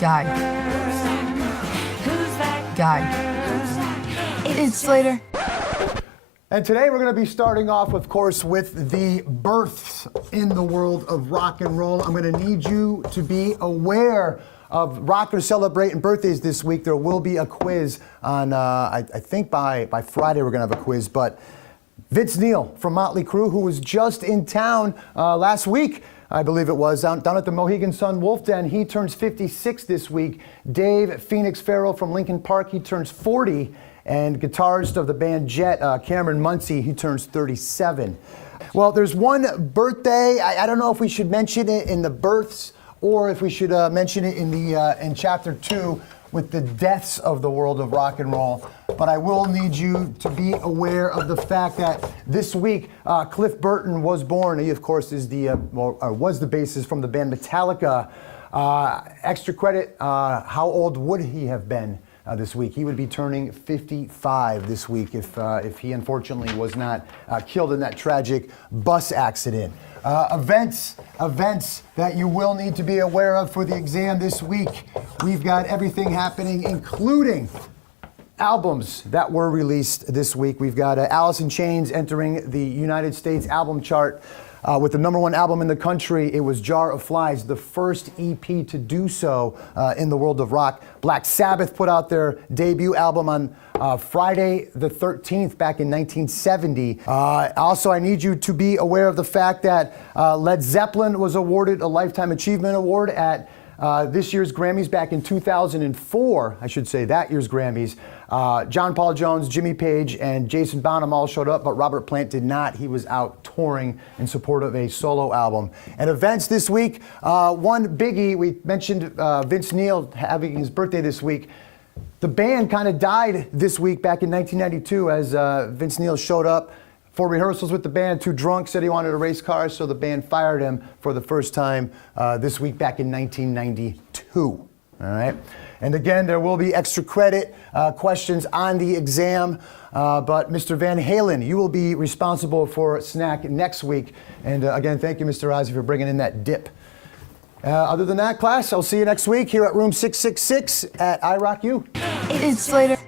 Guy. It's Slater. And today we're going to be starting off, of course, with the births in the world of rock and roll. I'm going to need you to be aware of rockers celebrating birthdays this week. There will be a quiz on, I think by Friday we're going to have a quiz, but Vince Neil from Motley Crue, who was just in town last week, I believe it was, down at the Mohegan Sun Wolf Den. He turns 56 this week. Dave Phoenix Farrell from Linkin Park, he turns 40. And guitarist of the band Jet, Cameron Muncie, he turns 37. Well, there's one birthday. I don't know if we should mention it in the births or if we should mention it in chapter 2 with the deaths of the world of rock and roll. But I will need you to be aware of the fact that this week Cliff Burton was born. He, of course, is was the bassist from the band Metallica. Extra credit, how old would he have been this week? He would be turning 55 this week if he unfortunately was not killed in that tragic bus accident. Events that you will need to be aware of for the exam this week. We've got everything happening, including albums that were released this week. We've got Alice in Chains entering the United States album chart with the #1 album in the country. It was Jar of Flies, the first EP to do so in the world of rock. Black Sabbath put out their debut album on Friday the 13th back in 1970. Also, I need you to be aware of the fact that Led Zeppelin was awarded a Lifetime Achievement Award at this year's Grammys back in 2004, I should say that year's Grammys. John Paul Jones, Jimmy Page, and Jason Bonham all showed up, but Robert Plant did not. He was out touring in support of a solo album. And events this week, one biggie, we mentioned Vince Neil having his birthday this week. The band kind of died this week back in 1992 as Vince Neil showed up for rehearsals with the band, too drunk, said he wanted to race cars, so the band fired him for the first time this week back in 1992. All right? And again, there will be extra credit questions on the exam, but Mr. Van Halen, you will be responsible for snack next week. And again, thank you, Mr. Ozzie, for bringing in that dip. Other than that, class, I'll see you next week here at room 666 at iRock U. It's Slater.